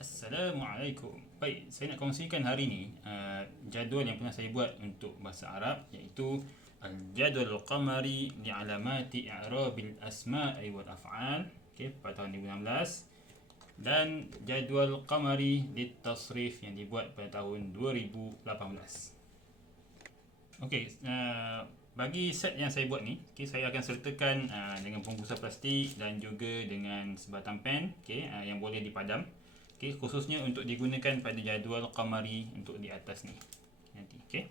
Assalamualaikum. Baik, saya nak kongsikan hari ni jadual yang pernah saya buat untuk bahasa Arab, iaitu Al-Jadwal Qamari li Alamati I'rabil Asma'i wal Af'al, pada tahun 2016, dan Jadual Qamari li Tasrif yang dibuat pada tahun 2018. Bagi set yang saya buat ni, saya akan sertakan dengan pembungkusan plastik dan juga dengan sebatang pen, yang boleh dipadam. Khususnya untuk digunakan pada jadual qamari untuk di atas ni nanti.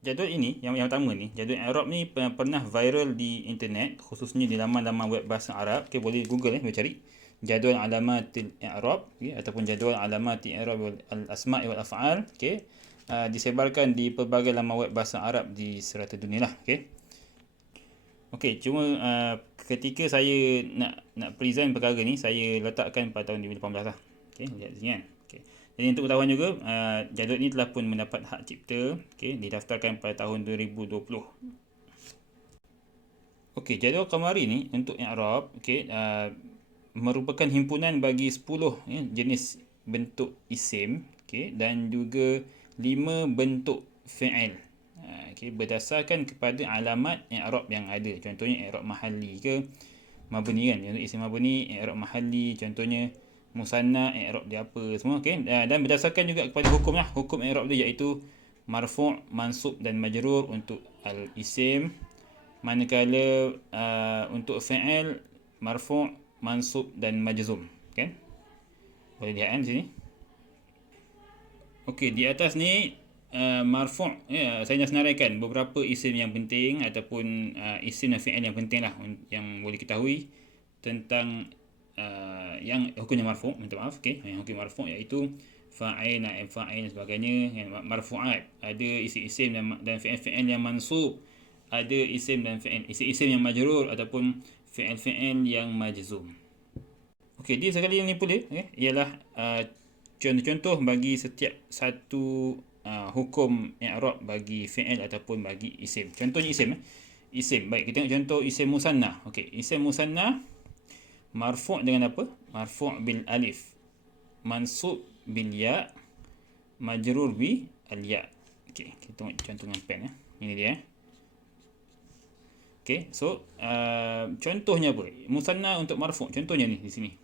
Jadual ini yang pertama ni, jadual Arab ni pernah viral di internet, khususnya di laman-laman web bahasa Arab. Boleh Google boleh cari jadual alamatil i'rab, ataupun jadual alamati i'rab al asma' wal af'al. Disebarkan di pelbagai laman web bahasa Arab di serata dunia lah. Cuma ketika saya nak present perkara ni, saya letakkan pada tahun 2018 lah. Lihat sini kan. Jadi untuk ketahuan juga, jadual ni telah pun mendapat hak cipta, didaftarkan pada tahun 2020. Jadual qamari ni untuk i'rab, merupakan himpunan bagi 10 jenis bentuk isim, dan juga 5 bentuk fi'il. Berdasarkan kepada alamat i'rab yang ada. Contohnya i'rab mahalli ke mabni kan. Untuk isim mabni, i'rab mahalli, contohnya musanna, i'rab dia apa semua. Dan berdasarkan juga kepada hukum lah. Hukum i'rab dia iaitu marfu', mansub dan majrur untuk al-isim. Manakala untuk fi'il marfu', mansub dan majzum. Boleh lihat kan sini. Di atas ni marfu' saya nak senaraikan beberapa isim yang penting ataupun isim dan fi'il yang penting lah yang boleh ketahui tentang yang hukumnya marfu', yang hukum marfu' iaitu fa'il, na'ib fa'il dan sebagainya. Marfu'at ada isim-isim dan fi'il-fi'il yang mansub, ada isim dan fi'il, isim-isim yang majrur ataupun fi'il-fi'il yang majzum. Di sekali yang ni pula ialah contoh-contoh bagi setiap satu hukum i'rab bagi fi'il ataupun bagi isim. Contohnya isim. Baik, kita tengok contoh isim musanna. Isim musanna marfu' dengan apa? Marfu' bil alif, mansub bil ya, majrur bi al ya. Kita tengok contoh dengan pen. Ini dia. So contohnya apa? Musanna untuk marfu', contohnya ni di sini.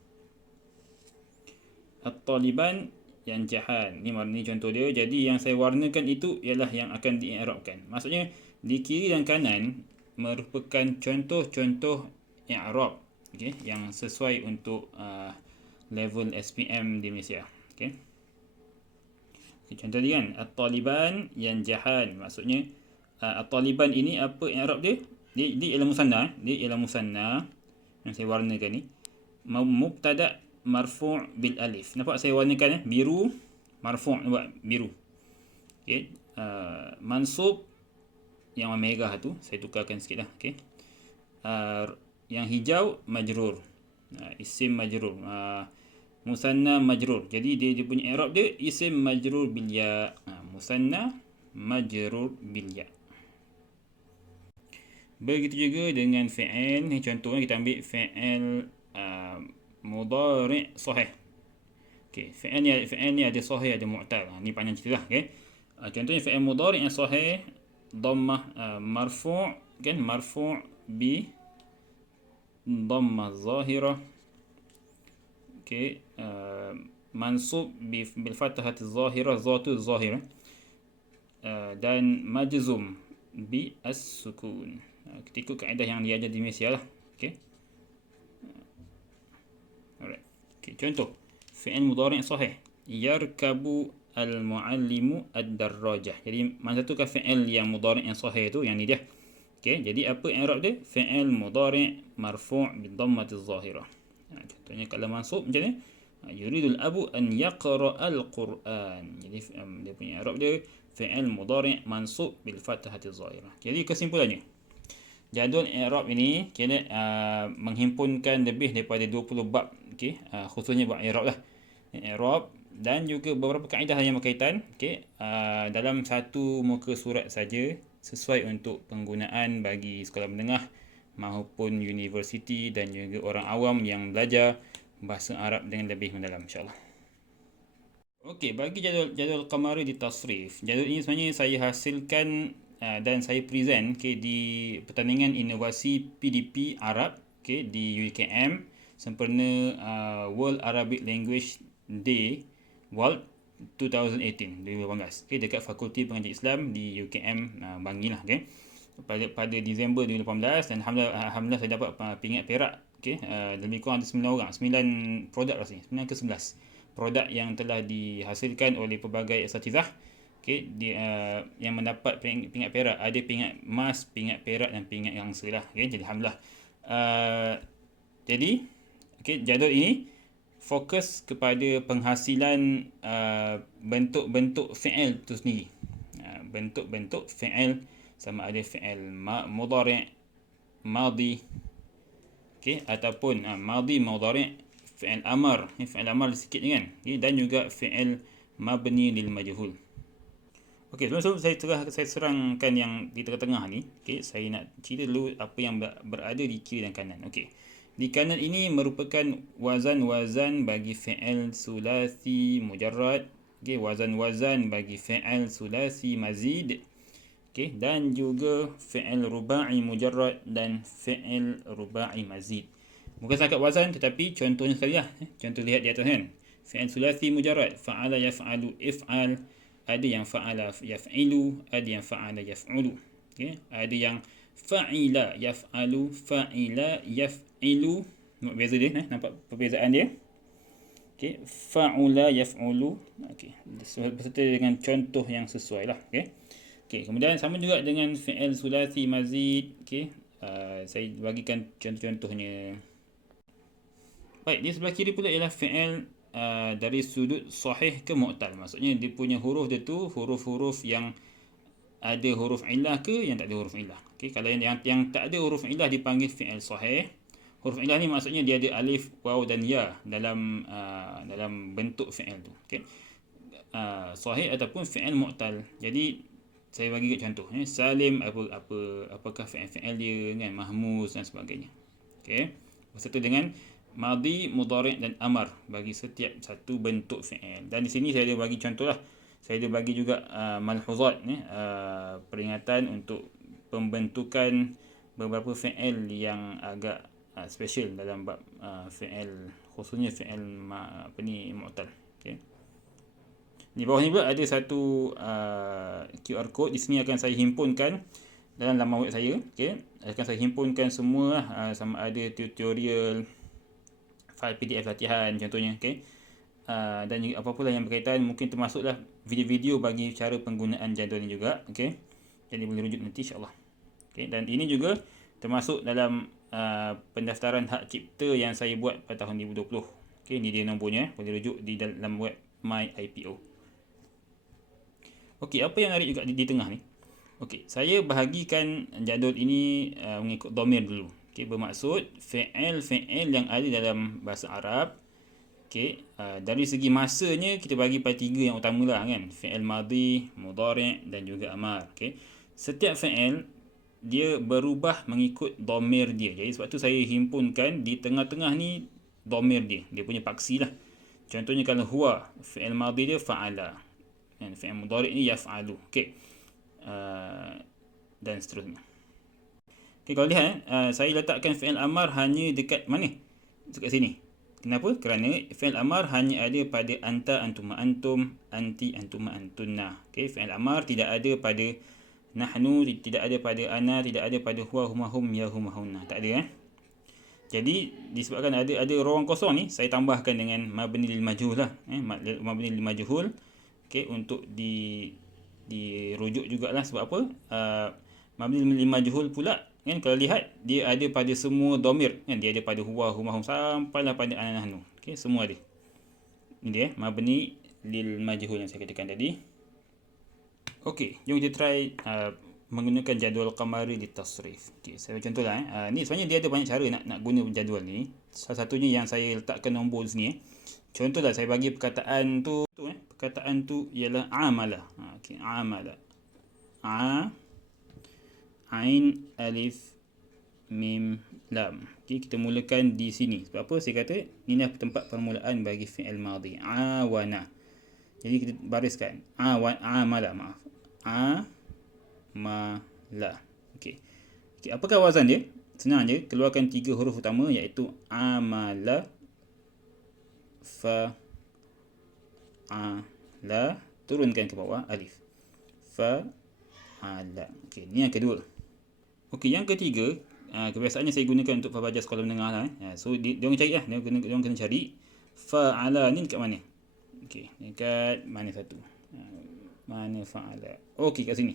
At-taliban yang jahan. Ni contoh dia. Jadi yang saya warnakan itu ialah yang akan di-i'rabkan. Maksudnya di kiri dan kanan merupakan contoh-contoh i'rab, yang sesuai untuk level SPM di Malaysia. Contoh dia kan, at-taliban yang jahan. Maksudnya at-taliban ini apa i'rab dia? Dia ialah musanna. Dia ialah musanna yang saya warnakan ni. Mubtada' marfu' bil alif. Nampak saya warnakan biru, marfu' nampak biru. Mansub yang warna merah tu saya tukarkan sikit lah. Yang hijau majrur, isim majrur, musanna majrur. Jadi dia punya i'rab dia isim majrur bil ya, musanna majrur bil ya. Begitu juga dengan fi'il. Contohnya kita ambil fi'il mudhari' sahih. Fi'il ni ada sahih, ada mu'tal. Ni panjang cerita lah. Contohnya fi'il mudhari' yang sahih, dhammah marfu' marfu' bi dhammah zahirah, mansub bil fathahati zahirah, zatu zahirah, dan majzum bi as-sukun. Kita ikut kaedah yang diajar di Malaysia lah. Contoh fi'il mudhari' sahih, yarkabu al-muallimu ad-darrajah. Jadi mana satu kan fi'il yang mudhari' yang sahih tu, yang ni dia. Jadi apa i'rab dia? Fi'il mudhari' marfu' bi dhammati zahirah. Contohnya kalau mansub macam ni, yuridul abu an yaqra al-Quran. Jadi dia punya i'rab dia fi'il mudhari' mansub bil fathahati zahirah. Jadi kesimpulannya, jadual i'rab ini menghimpunkan lebih daripada 20 bab, khususnya bab i'rab lah. I'rab dan juga beberapa kaedah yang berkaitan dalam satu muka surat saja, sesuai untuk penggunaan bagi sekolah menengah maupun universiti dan juga orang awam yang belajar bahasa Arab dengan lebih mendalam insya-Allah. Okey, bagi jadual qamari di tasrif. Jadual ini sebenarnya saya hasilkan dan saya present di pertandingan inovasi PDP Arab di UKM sempena World Arabic Language Day World 2018 dekat Fakulti Pengajian Islam di UKM Bangi lah pada Disember 2018 dan alhamdulillah saya dapat pingat perak lebih kurang ada 9 orang, 9 produk rasanya, 9 ke 11 produk yang telah dihasilkan oleh pelbagai asatizah yang mendapat pingat perak. Ada pingat emas, pingat perak dan pingat angsa lah. Jadi alhamdulillah. Jadi jadual ini fokus kepada penghasilan bentuk-bentuk fi'il tu sendiri. Bentuk-bentuk fi'il sama ada fi'il mudhari', madhi, ataupun madhi, mudhari', fi'il amar. Fi'il amar sikit je kan. Dan juga fi'il mabni lil majhul. Sebelum saya serangkan yang di tengah-tengah ni, saya nak cerita dulu apa yang berada di kiri dan kanan. Di kanan ini merupakan wazan-wazan bagi fi'il sulasi mujarrad, wazan-wazan bagi fi'il sulasi mazid, dan juga fi'il ruba'i mujarrad dan fi'il ruba'i mazid. Bukan setakat wazan tetapi contohnya sekali lah. Contoh lihat di atas kan. Fi'il sulasi mujarrad, fa'ala yaf'alu if'al, ada yang fa'ala yaf'ilu, ada yang fa'ala yaf'ulu. Ada yang fa'ila yaf'alu, fa'ila yaf'ilu. Nampak beza dia, nampak perbezaan dia. Fa'ula yaf'ulu. Beserta dengan contoh yang sesuai lah. Kemudian sama juga dengan fi'il sulasi mazid. Saya bagikan contoh-contohnya. Baik, di sebelah kiri pula ialah fi'il dari sudut sahih ke mu'tal. Maksudnya dia punya huruf dia tu huruf-huruf yang ada huruf illah ke yang tak ada huruf illah. Kalau yang tak ada huruf illah dipanggil fi'il sahih. Huruf illah ni maksudnya dia ada alif, waw dan ya dalam bentuk fi'il tu. Sahih ataupun fi'il mu'tal. Jadi saya bagi contoh. Salim apakah fi'il dia kan, mahmuz dan sebagainya. Beserta dengan madhi, mudhari' dan amar bagi setiap satu bentuk fi'il. Dan di sini saya ada bagi contoh lah. Saya ada bagi juga malhuzat, peringatan untuk pembentukan beberapa fi'il yang agak special dalam bab fi'il, khususnya fi'il mu'tal. Di bawah ni pula ada satu QR code. Di sini akan saya himpunkan dalam laman web saya. Akan saya himpunkan semua sama ada tutorial, file PDF latihan contohnya. Dan juga apa pula yang berkaitan, mungkin termasuklah video-video bagi cara penggunaan jadual ni juga. Jadi boleh rujuk nanti insyaAllah. Dan ini juga termasuk dalam pendaftaran hak cipta yang saya buat pada tahun 2020. Ini dia nombornya, boleh rujuk di dalam web My IPO. Apa yang menarik juga di tengah ni. Saya bahagikan jadual ini mengikut dhamir dulu. Bermaksud fi'il yang ada dalam bahasa Arab. Dari segi masanya kita bagi pada 3 yang utama lah kan. Fi'il madhi, mudhari' dan juga amar. Setiap fi'il dia berubah mengikut dhamir dia. Jadi sebab tu saya himpunkan di tengah-tengah ni dhamir dia. Dia punya paksi lah. Contohnya kalau huwa, fi'il madhi dia fa'ala. Fi'il mudhari' ni yaf'alu. Dan seterusnya. Kalau lihat saya letakkan fi'il amar hanya dekat mana? Dekat sini. Kenapa? Kerana fi'il amar hanya ada pada anta, antuma, antum, anti, antuma, antunna. Fi'il amar tidak ada pada nahnu, tidak ada pada ana, tidak ada pada huwa, huma, hum, ya, huma, hunna. Tak ada. Jadi disebabkan ada ruang kosong ni, saya tambahkan dengan mabni lil majhul lah. Mabni lil majhul. Untuk dirujuk jugalah. Sebab apa? Mabni lil majhul pula kan, kalau lihat dia ada pada semua dhamir kan, dia ada pada huwa, huma, hum sampailah pada ana, nahnu. Semua ada. Ini dia mabni lil majhul yang saya katakan tadi. Jom kita try menggunakan jadual qamari di tasrif. Saya contohlah ni sebenarnya dia ada banyak cara nak guna jadual ni. Salah satunya yang saya letakkan nombor di sini. Contohlah saya bagi perkataan tu ialah amala. Amala. Ain alif mim lam. Okey, kita mulakan di sini. Sebab apa? Saya kata inilah tempat permulaan bagi fi'il madhi. Awana. Jadi kita bariskan. Amala, maaf. Amala. Okey. Okey, apakah wazan dia? Senang je, keluarkan 3 huruf utama iaitu amala, fa'ala, turunkan ke bawah alif. Fa'ala. Okey, ni yang kedua. Okey, yang ketiga, kebiasaannya saya gunakan untuk pelajar sekolah menengah lah. So dia orang cari lah, dia orang kena cari fa'ala ni dekat mana. Okey, dekat mana satu? Mana fa'ala? Okey, kat sini.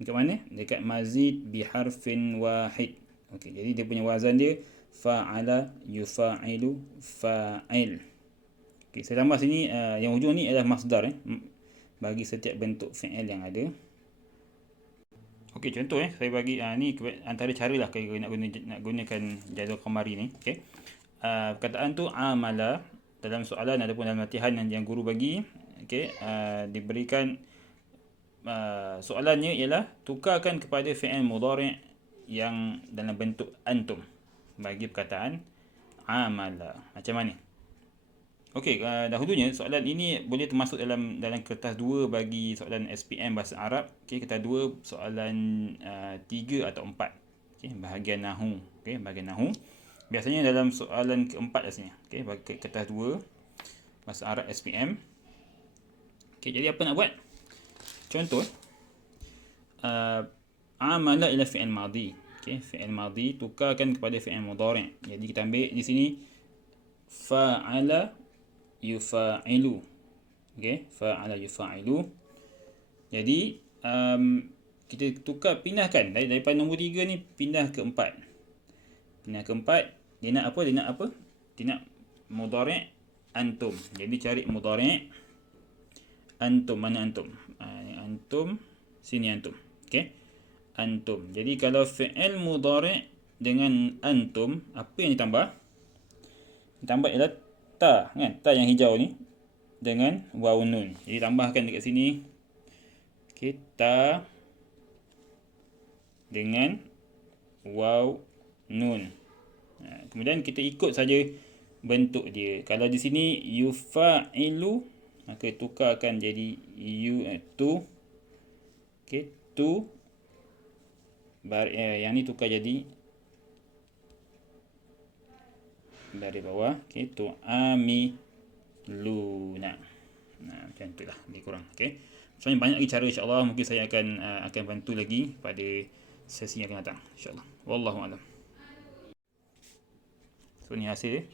Dekat mana? Dekat mazid biharfin wahid. Okey, jadi dia punya wazan dia fa'ala yufa'ilu fa'il. Okey, saya tambah sini yang hujung ni adalah masdar bagi setiap bentuk fi'il yang ada. Okey, contoh saya bagi ni antara cara lah kalau nak gunakan jadual qamari ni. Okey. Perkataan tu amala dalam soalan ataupun dalam latihan yang guru bagi, okey, diberikan soalannya ialah tukarkan kepada fi'il mudhari' yang dalam bentuk antum bagi perkataan amala. Macam mana? Okey, dahulunya soalan ini boleh termasuk dalam kertas 2 bagi soalan SPM bahasa Arab. Okey, kertas 2 soalan 3 atau 4. Okey, bahagian nahu. Okey, bahagian nahu. Biasanya dalam soalan keempat rasanya. Okey, bagi kertas 2 bahasa Arab SPM. Okey, jadi apa nak buat? Contoh, amala ila fi'il madhi. Okey, fi'il madhi tukarkan kepada fi'il mudhari'. Jadi kita ambil di sini fa'ala yufa'ilu. Okey, fa'ala yufa'ilu. Jadi kita tukar, pindahkan daripada nombor 3 ni pindah ke 4. Pindah ke 4. Dia nak apa? Dia nak mudhari' antum. Jadi cari mudhari' antum. Mana antum? Antum, sini antum. Okey. Antum. Jadi kalau fi'il mudhari' dengan antum, apa yang ditambah? Ditambah ialah ta, kan? Ta yang hijau ni dengan waw nun. Jadi tambahkan dekat sini. Okey, ta dengan waw nun. Kemudian kita ikut saja bentuk dia. Kalau di sini yufa'ilu, maka tukarkan jadi tu. Okey, tu. Yang ni tukar jadi dari bawah. Okey, tu amiluna. Macam itulah, lebih kurang. Okey. Sebenarnya banyak lagi cara, insya-Allah. Mungkin saya akan bantu lagi pada sesi yang akan datang, insya-Allah. Wallahu a'lam. So ni hasil dia.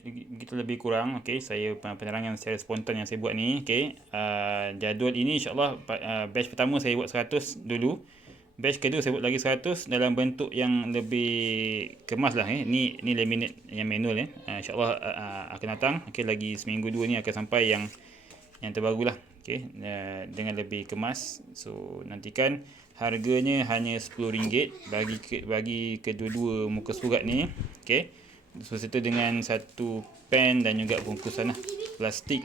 Begitu lebih kurang. Okey, saya penerangan secara spontan yang saya buat ni. Okey, jadual ini insya-Allah batch pertama saya buat 100 dulu. Batch kedua saya buat lagi 100 dalam bentuk yang lebih kemas lah. Ni laminate yang manual insya-Allah akan datang. Okey, lagi seminggu 2 ni akan sampai yang terbarulah. Okey, dengan lebih kemas. So nantikan, harganya hanya RM10 bagi kedua-dua muka surat ni. Okey, beserta dengan satu pen dan juga bungkusan plastik